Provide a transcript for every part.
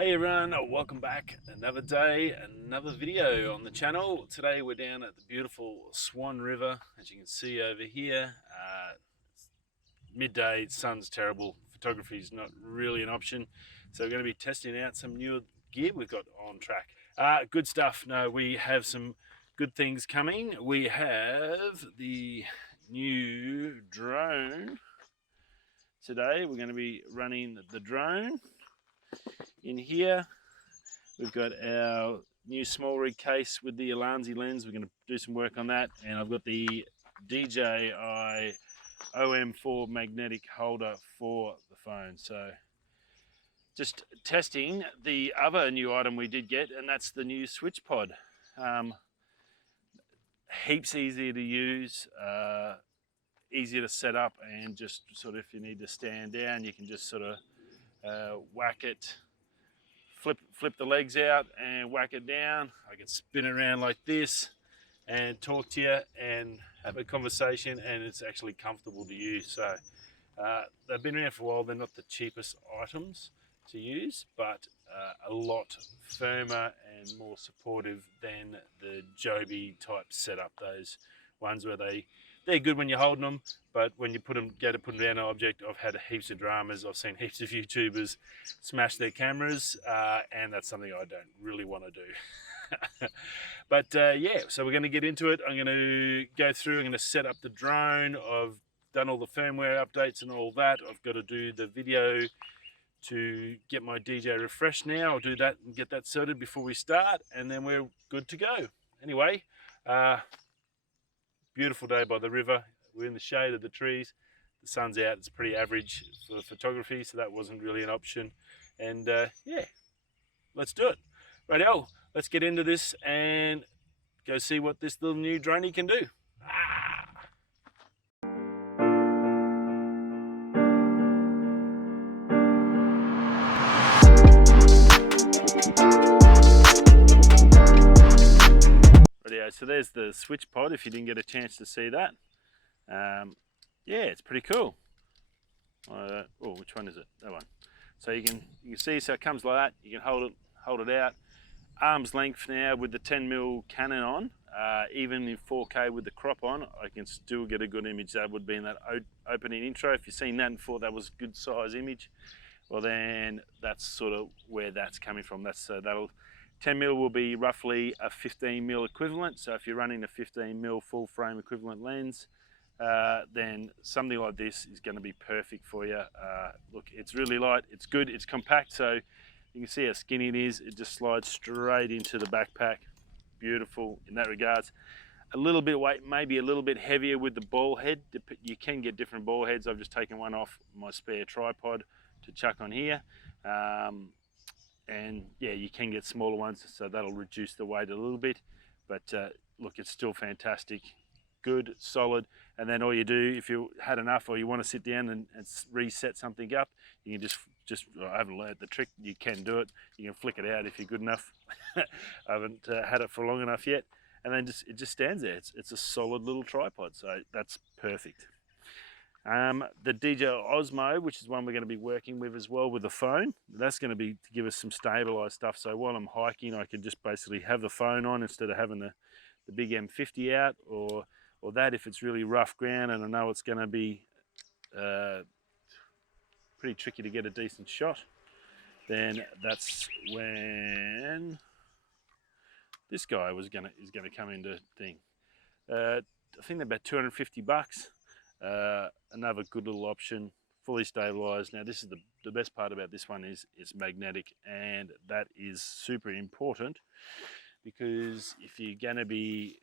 Hey everyone, welcome back. Another day, another video on the channel. Today we're down at the beautiful Swan River, as you can see over here. It's midday, sun's terrible, photography is not really an option. So we're going to be testing out some new gear we've got on track. Good stuff. No, we have some good things coming. We have the new drone. Today we're going to be running the drone. In here we've got our new small rig case with the Alanzi lens. We're going to do some work on that, and I've got the DJI OM4 magnetic holder for the phone. So just testing the other new item we did get, and that's the new switch pod. Heaps easier to use, easier to set up, and just sort of if you need to stand down, you can just sort of whack it, flip the legs out and whack it down. I can spin it around like this and talk to you and have a conversation, and it's actually comfortable to use. So they've been around for a while. They're not the cheapest items to use, but a lot firmer and more supportive than the Joby type setup. Those ones where they're good when you're holding them, but when you go to put them down an object, I've had heaps of dramas. I've seen heaps of YouTubers smash their cameras, and that's something I don't really want to do. But yeah, so we're going to get into it. I'm going to go through, I'm going to set up the drone. I've done all the firmware updates and all that. I've got to do the video to get my DJ refreshed now. I'll do that and get that sorted before we start, and then we're good to go. Anyway, beautiful day by the river. We're in the shade of the trees. The sun's out. It's pretty average for photography, so that wasn't really an option. And yeah, let's do it. Righto, let's get into this and go see what this little new Droney can do. So there's the switch pod, if you didn't get a chance to see that. Yeah, it's pretty cool. Oh, which one is it? That one. So you can see, so it comes like that. You can hold it out. Arm's length now with the 10mm Canon on. Even in 4K with the crop on, I can still get a good image. That would be in that opening intro. If you've seen that before, that was a good size image. Well, then that's sort of where that's coming from. That'll 10mm will be roughly a 15mm equivalent. So if you're running a 15mm full frame equivalent lens, then something like this is going to be perfect for you. Look, it's really light, it's good, it's compact, so you can see how skinny it is. It just slides straight into the backpack. Beautiful in that regards. A little bit weight, maybe a little bit heavier with the ball head. You can get different ball heads. I've just taken one off my spare tripod to chuck on here. And yeah, you can get smaller ones, so that'll reduce the weight a little bit. But look, it's still fantastic. Good, solid. And then all you do, if you had enough or you want to sit down and reset something up, you can just I haven't learned the trick. You can do it. You can flick it out if you're good enough. I haven't had it for long enough yet. And then it just stands there. It's a solid little tripod, so that's perfect. The Dji Osmo, which is one we're going to be working with as well with the phone, that's going to be to give us some stabilized stuff. So while I'm hiking, I can just basically have the phone on instead of having the big M50 out, or that if it's really rough ground and I know it's going to be pretty tricky to get a decent shot, then that's when this guy is going to come into thing. I think they're about $250. Another good little option, fully stabilized. Now this is the best part about this one is it's magnetic, and that is super important, because if you're going to be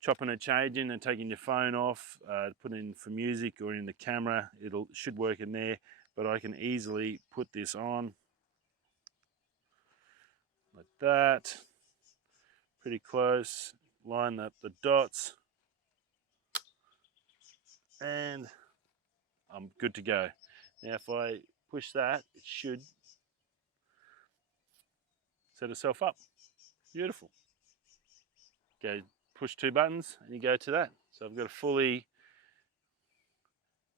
chopping and changing and taking your phone off, putting in for music or in the camera, it should work in there. But I can easily put this on like that, pretty close, line up the dots, and I'm good to go. Now if I push that, it should set itself up. Beautiful. Go push two buttons and you go to that. So I've got a fully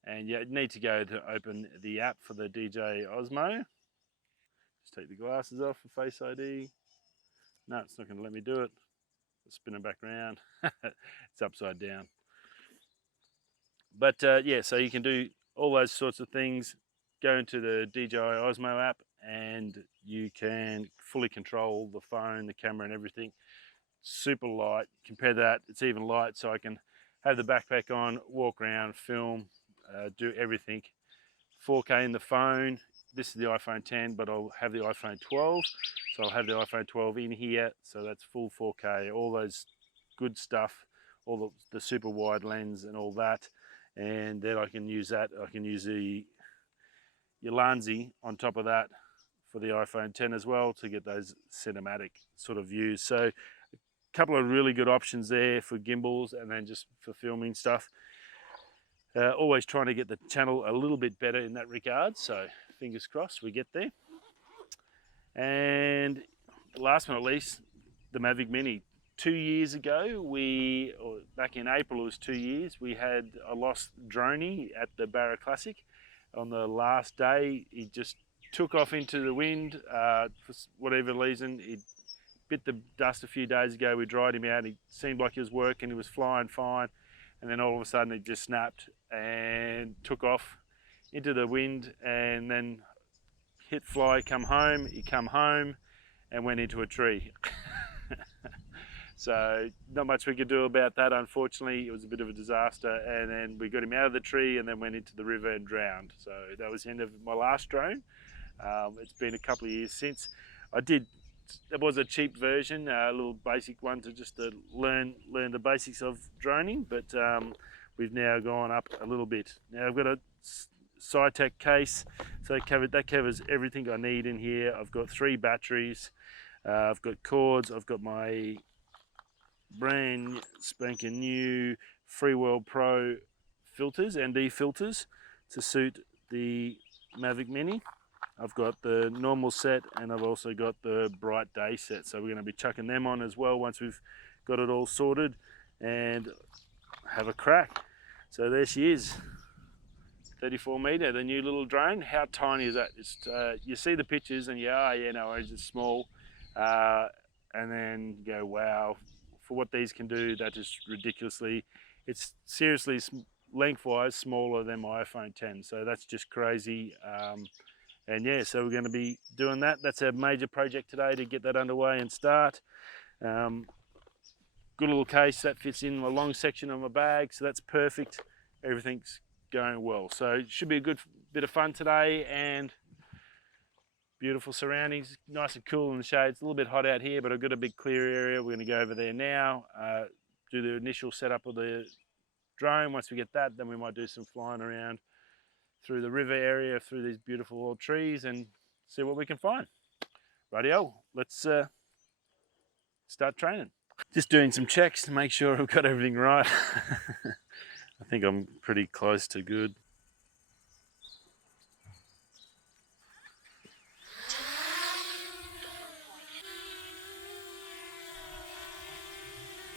and you need to go to open the app for the Dji Osmo. Just take the glasses off for Face ID. No, it's not going to let me do it. Spin it back around. It's upside down. But yeah, so you can do all those sorts of things. Go into the Dji Osmo app and you can fully control the phone, the camera and everything. Super light. Compare that, it's even light, so I can have the backpack on, walk around, film, do everything. 4K in the phone. This is the iPhone 10, but I'll have the iPhone 12. So I'll have the iPhone 12 in here. So that's full 4K, all those good stuff, all the super wide lens and all that. And then I can use that. I can use the Ulanzi on top of that for the iPhone 10 as well to get those cinematic sort of views. So a couple of really good options there for gimbals and then just for filming stuff. Always trying to get the channel a little bit better in that regard, so fingers crossed we get there. And last but not least, the Mavic Mini. 2 years ago, or back in April it was 2 years, I lost Droney at the Barra Classic. On the last day, he just took off into the wind for whatever reason. He bit the dust a few days ago, we dried him out, he seemed like he was working, he was flying fine. And then all of a sudden it just snapped and took off into the wind and then hit fly, come home. He come home and went into a tree. So not much we could do about that, unfortunately. It was a bit of a disaster. And then we got him out of the tree and then went into the river and drowned. So that was the end of my last drone. It's been a couple of years since. It was a cheap version, a little basic one to just learn the basics of droning, but we've now gone up a little bit. Now I've got a Cytec case, so that covers everything I need in here. I've got 3 batteries, I've got cords, I've got my brand spanking new Freewell Pro filters, ND filters, to suit the Mavic Mini. I've got the normal set and I've also got the bright day set, so we're going to be chucking them on as well once we've got it all sorted and have a crack. So there she is, 34 meter, the new little drone. How tiny is that? You see the pictures and yeah, no worries, it's small, and then you go, wow, for what these can do, that is ridiculously, it's seriously lengthwise smaller than my iPhone 10, so that's just crazy. And yeah, so we're going to be doing that. That's our major project today, to get that underway and start. Good little case that fits in a long section of my bag, so that's perfect. Everything's going well. So it should be a good bit of fun today, and beautiful surroundings, nice and cool in the shade. It's a little bit hot out here, but I've got a big clear area. We're going to go over there now, do the initial setup of the drone. Once we get that, then we might do some flying around through the river area, through these beautiful old trees, and see what we can find. Rightio, let's start training. Just doing some checks to make sure I've got everything right. I think I'm pretty close to good.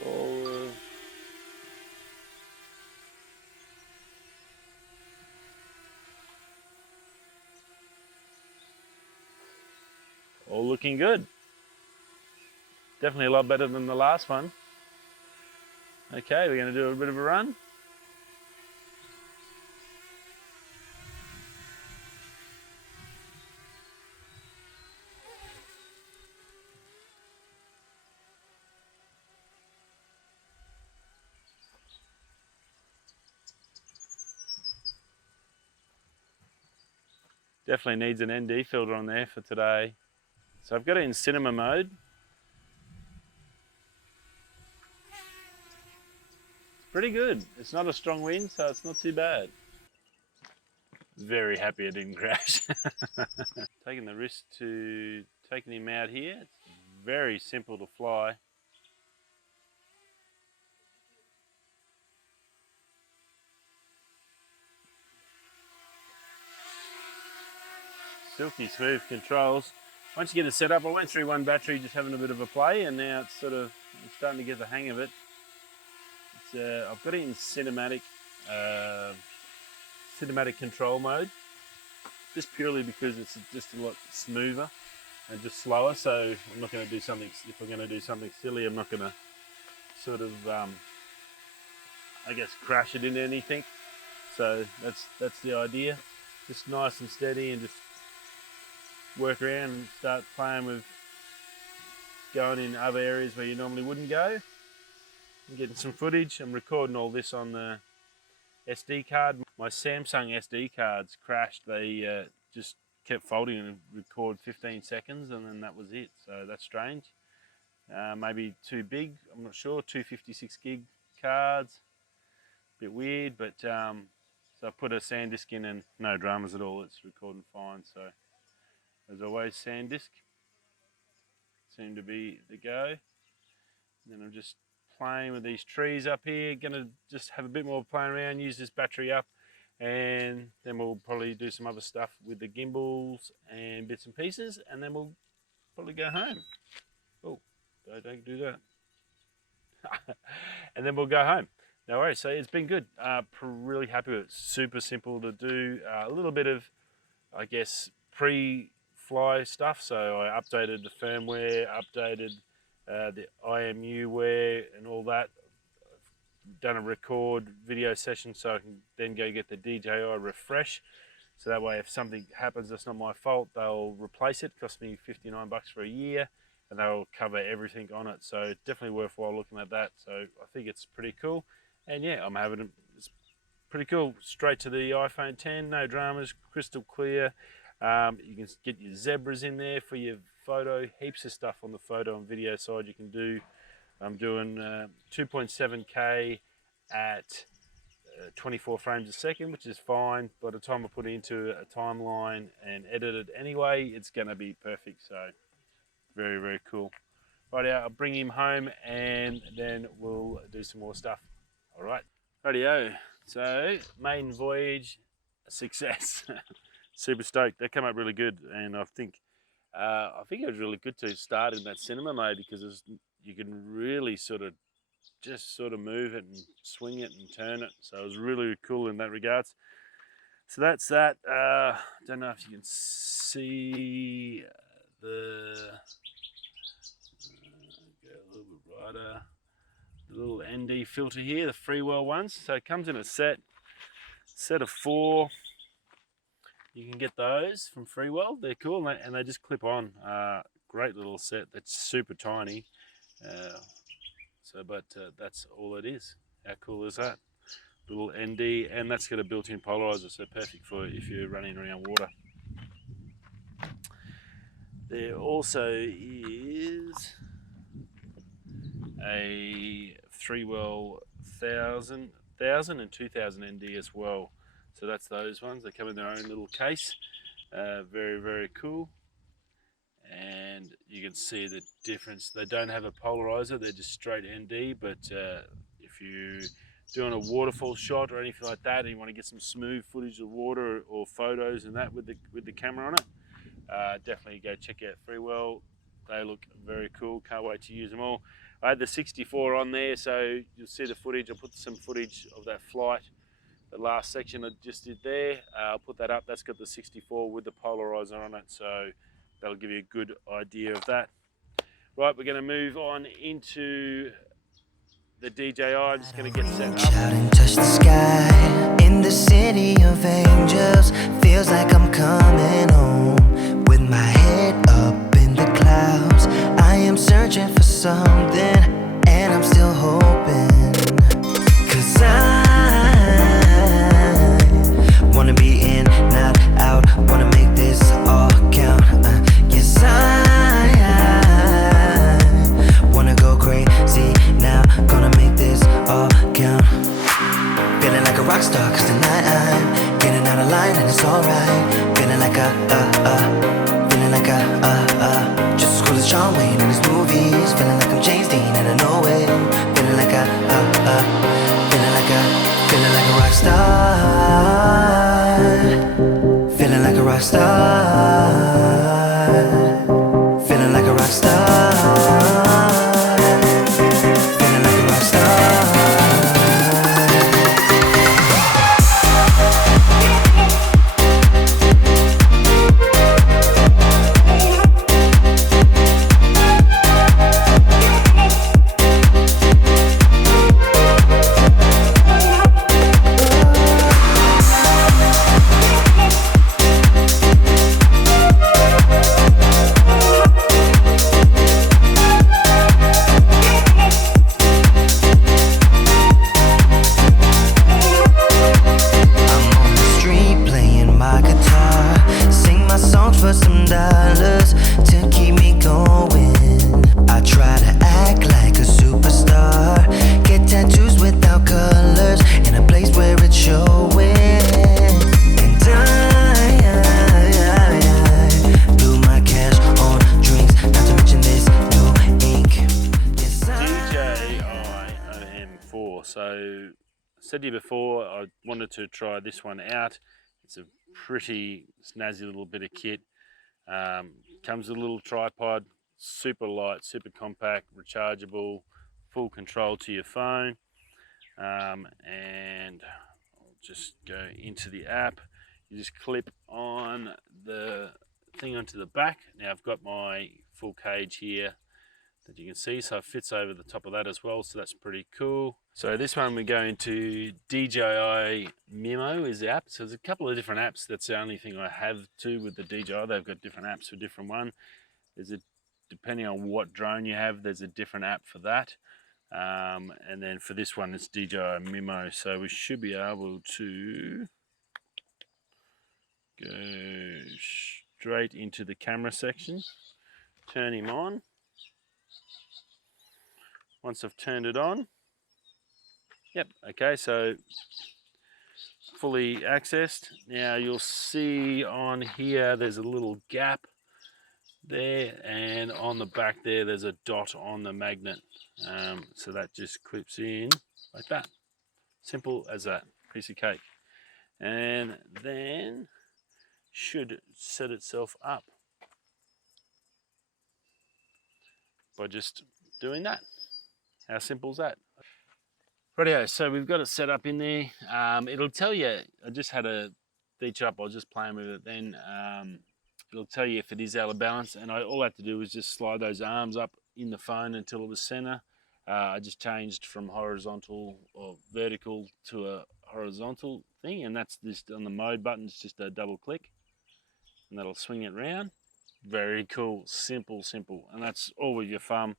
Forward. All looking good. Definitely a lot better than the last one. Okay, we're going to do a bit of a run. Definitely needs an ND filter on there for today. So I've got it in cinema mode. It's pretty good. It's not a strong wind, so it's not too bad. Very happy it didn't crash. Taking the risk to taking him out here. It's very simple to fly. Silky smooth controls. Once you get it set up, I went through one battery just having a bit of a play, and now it's sort of, I'm starting to get the hang of it. I've got it in cinematic control mode, just purely because it's just a lot smoother. and just slower. So I'm not going to do something, if I'm going to do something silly, I'm not going to sort of, I guess, crash it into anything. So that's the idea. Just nice and steady, and just work around and start playing with going in other areas where you normally wouldn't go. I'm getting some footage. I'm recording all this on the SD card. My Samsung SD cards crashed. They just kept folding and record 15 seconds, and then that was it. So that's strange. Maybe too big, I'm not sure. 256 gig cards, bit weird, but so I put a SanDisk in and no dramas at all. It's recording fine. So as always, SanDisk seem to be the go. And then I'm just playing with these trees up here. Gonna just have a bit more playing around, use this battery up, and then we'll probably do some other stuff with the gimbals and bits and pieces, and then we'll probably go home. Oh, don't do that. And then we'll go home. No worries. So it's been good. Really happy with it. Super simple to do. A little bit of, I guess, pre-fly stuff. So I updated the firmware, updated the IMU-ware and all that. I've done a record video session so I can then go get the DJI refresh. So that way if something happens that's not my fault, they'll replace it. Cost me $59 for a year, and they'll cover everything on it. So definitely worthwhile looking at that. So I think it's pretty cool. And yeah, I'm having it. It's pretty cool. Straight to the iPhone 10, no dramas, crystal clear. You can get your zebras in there for your photo. Heaps of stuff on the photo and video side you can do. I'm doing 2.7K at 24 frames a second, which is fine. By the time I put it into a timeline and edit it anyway, it's going to be perfect. So very, very cool. Right, I'll bring him home and then we'll do some more stuff. All right, rightio. So maiden voyage, a success. Super stoked. That came up really good, and I think it was really good to start in that cinema mode because you can really sort of move it and swing it and turn it. So it was really cool in that regards. So that's that. Don't know if you can see the go a little bit brighter. The little ND filter here, the Freewell ones. So it comes in a set of 4. You can get those from Freewell. They're cool, and they just clip on. Great little set. That's super tiny. But that's all it is. How cool is that? Little ND, and that's got a built-in polarizer, so perfect for if you're running around water. There also is a Freewell 1000 and 2000 ND as well. So that's those ones. They come in their own little case. Very, very cool. And you can see the difference. They don't have a polarizer, they're just straight ND, but if you're doing a waterfall shot or anything like that and you want to get some smooth footage of water or photos and that with the camera on it, definitely go check out Freewell. They look very cool. Can't wait to use them all. I had the 64 on there, so you'll see the footage. I'll put some footage of that flight, the last section I just did there. I'll put that up. That's got the 64 with the polarizer on it, so that'll give you a good idea of that. Right, we're going to move on into the DJI. I'm just going to get set up. Shout and touch the sky in the city of angels. Feels like I'm coming home with my head up in the clouds. I am searching for something and I'm still hoping, 'cause I wanna be in, not out, wanna make this all count. Yes, I wanna go crazy now, gonna make this all count. Feeling like a rock star, 'cause tonight I'm getting out of line and it's alright. Feeling like feeling like just as cool as John Wayne in his movies. Feeling like I'm James Dean and I know it. Feeling like feeling like a rock star. Feeling like a rock star. Feeling like a rock star. Feeling like a rock star. colors to keep me going. I try to act like a superstar, get tattoos without colors in a place where it's showing. And I blew my cash on drinks, not to mention this new ink. Yes, DJI-M4. So I said to you before, I wanted to try this one out. It's a pretty snazzy little bit of kit. Comes with a little tripod, super light, super compact, rechargeable, full control to your phone. And I'll just go into the app. You just clip on the thing onto the back. Now I've got my full cage here that you can see, so it fits over the top of that as well, so that's pretty cool. So this one we're going to DJI Memo is the app. So there's a couple of different apps. That's the only thing I have to with the DJI. They've got different apps for different one. There's a, depending on what drone you have, there's a different app for that. And then for this one, it's DJI Memo. So we should be able to go straight into the camera section, turn him on. Once I've turned it on, yep, okay, so fully accessed. Now you'll see on here there's a little gap there, and on the back there's a dot on the magnet. So that just clips in like that. Simple as that, piece of cake. And then should set itself up by just doing that. How simple is that? Rightio, so we've got it set up in there. It'll tell you, I just had a feature up, I was just playing with it then. It'll tell you if it is out of balance, and all I had to do was just slide those arms up in the phone until it was center. I just changed from horizontal or vertical to a horizontal thing, and that's just on the mode button, it's just a double click, and that'll swing it round. Very cool, simple, and that's all with your thumb.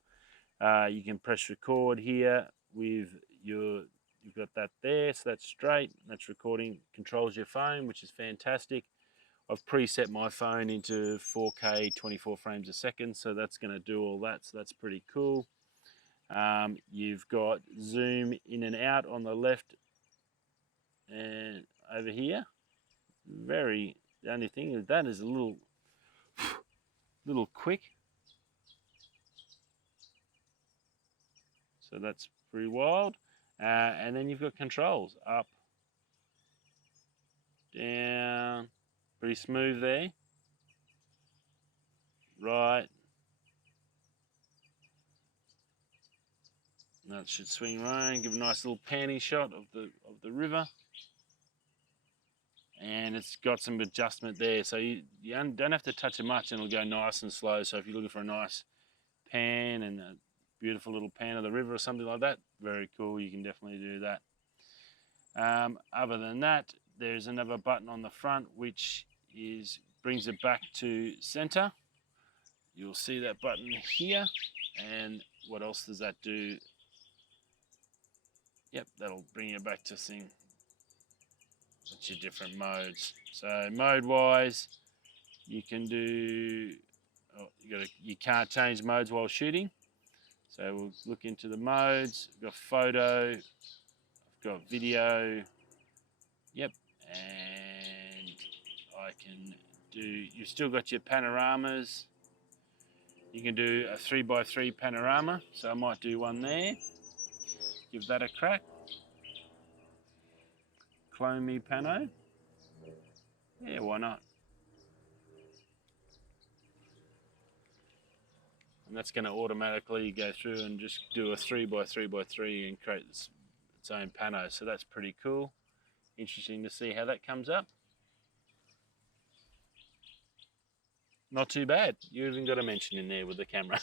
You can press record here with you've got that there, so that's straight, that's recording, controls your phone, which is fantastic. I've preset my phone into 4K 24 frames a second, so that's going to do all that, so that's pretty cool. You've got zoom in and out on the left and over here. The only thing is that is a little quick. So that's pretty wild. And then you've got controls, up, down, pretty smooth there. Right. That should swing around, give a nice little panning shot of the river. And it's got some adjustment there, so you don't have to touch it much and it'll go nice and slow. So if you're looking for a nice pan and a beautiful little pan of the river or something like that, very cool, you can definitely do that. Other than that, there's another button on the front which brings it back to center. You'll see that button here, and what else does that do? Yep, that'll bring you back to thing. That's your different modes. So mode wise, you can do, you can't change modes while shooting. So we'll look into the modes. I've got photo, I've got video, yep, and I can do, you've still got your panoramas. You can do a 3x3 panorama, so I might do one there. Give that a crack. Clone me pano. Yeah, why not? And that's going to automatically go through and just do a 3x3x3 and create its own pano. So that's pretty cool. Interesting to see how that comes up. Not too bad. You even got a mention in there with the camera.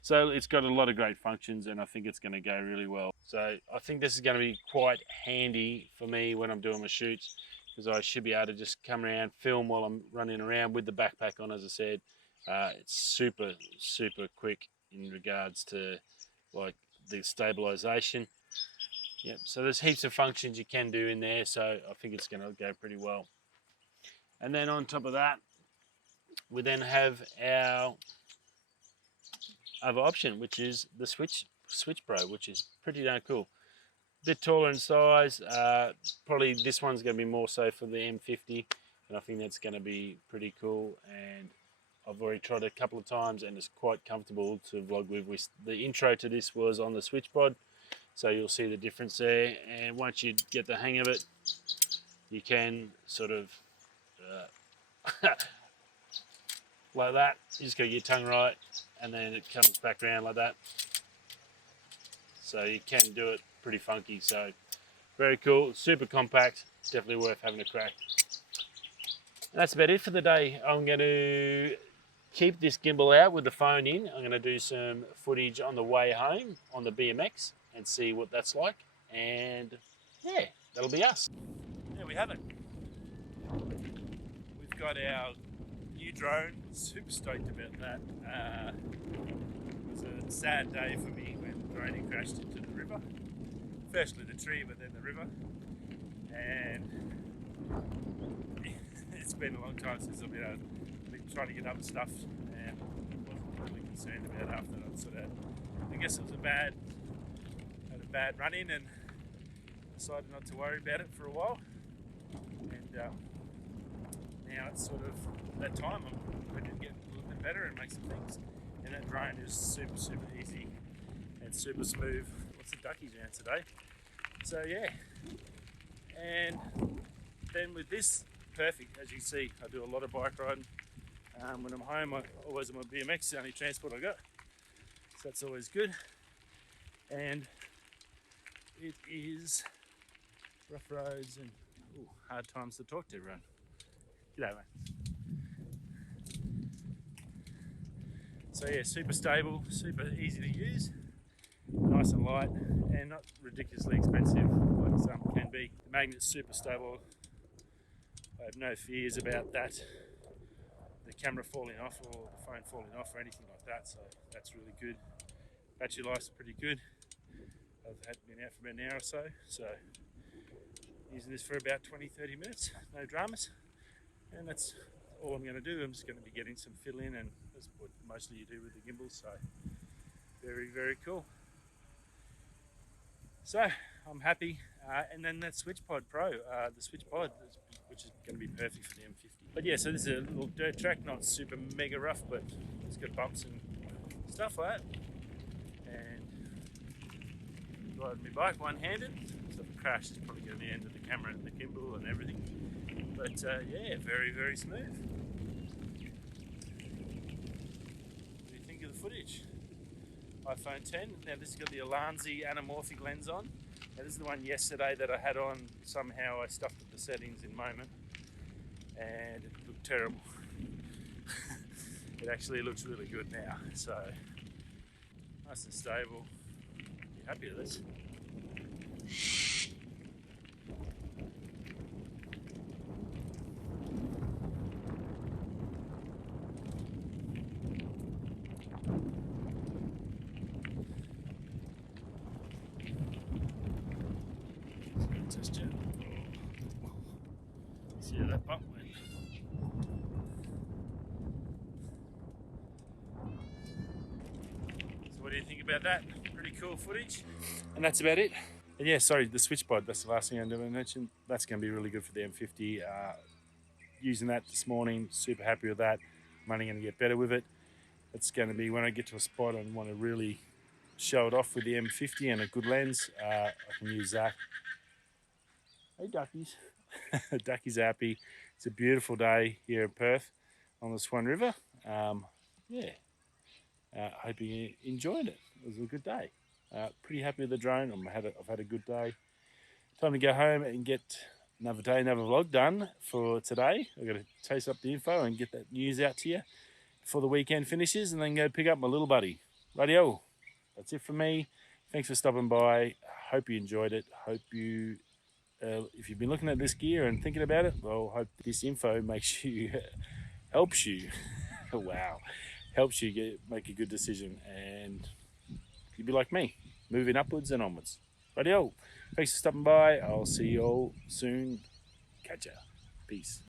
So it's got a lot of great functions, and I think it's going to go really well. So I think this is going to be quite handy for me when I'm doing my shoots, because I should be able to just come around, film while I'm running around with the backpack on, as I said. It's super quick in regards to like the stabilization. Yep, so there's heaps of functions you can do in there, so I think it's going to go pretty well. And then on top of that, we then have our other option, which is the Switch Pro, which is pretty darn cool. Bit taller in size. Probably this one's going to be more so for the M50, and I think that's going to be pretty cool. And I've already tried it a couple of times, and it's quite comfortable to vlog with. The intro to this was on the Switch Pod, so you'll see the difference there. And once you get the hang of it, you can sort of like that. You just got to get your tongue right, and then it comes back around like that. So you can do it pretty funky. So very cool, super compact, definitely worth having a crack. And that's about it for the day. I'm going to keep this gimbal out with the phone in. I'm going to do some footage on the way home on the BMX and see what that's like. And yeah, that'll be us. There we have it. We've got our new drone. Super stoked about that. It was a sad day for me when Droney crashed into the river. Firstly the tree, but then the river. And it's been a long time since I've been trying to get up stuff, and wasn't really concerned about it after that. Sort of, I guess it was had a bad run in, and decided not to worry about it for a while. And now it's sort of that time. I'm ready to get a little bit better and make some things. And that drone is super easy and super smooth. Lots of duckies around today. So yeah, and then with this, perfect. As you can see, I do a lot of bike riding. When I'm home, I always on my BMX, the only transport I got. So that's always good. And it is rough roads and hard times to talk to everyone. G'day, mate. So yeah, super stable, super easy to use, nice and light, and not ridiculously expensive like some can be. The magnet's super stable. I have no fears about that, the camera falling off or the phone falling off or anything like that, so that's really good. Battery life's pretty good. I've been out for about an hour or so using this for about 20-30 minutes, no dramas, and that's all I'm going to do. I'm just going to be getting some fill in, and that's what mostly you do with the gimbal, so very cool. So I'm happy, and then that Switch Pod Pro, the Switch Pod, which is going to be perfect for the M50. But yeah, so this is a little dirt track, not super mega rough, but it's got bumps and stuff like that. And riding my bike one-handed, so if I crash, it's probably going to be the end of the camera and the gimbal and everything. But yeah, very smooth. What do you think of the footage? iPhone 10. Now this has got the Alanzi anamorphic lens on. Now this is the one yesterday that I had on. Somehow I stuffed up the settings in Moment, and it looked terrible. It actually looks really good now. So nice and stable. Be happy with this. See how that bump went. So what do you think about that? Pretty cool footage. And that's about it. And yeah, sorry, the Switch Pod, that's the last thing I never mentioned. That's going to be really good for the M50. Using that this morning, super happy with that. I'm only going to get better with it. It's going to be when I get to a spot and want to really show it off with the M50 and a good lens, I can use that. Hey duckies. Duckies are happy. It's a beautiful day here in Perth on the Swan River. Yeah, hope you enjoyed it. It was a good day. Pretty happy with the drone. I've had a good day. Time to go home and get another day, another vlog done for today. I've got to chase up the info and get that news out to you before the weekend finishes, and then go pick up my little buddy. Rightio. That's it from me. Thanks for stopping by. Hope you enjoyed it. Hope you, if you've been looking at this gear and thinking about it, well, hope this info makes you, helps you, wow, helps you make a good decision, and you'll be like me, moving upwards and onwards. Rightio. Thanks for stopping by. I'll see you all soon. Catch ya. Peace.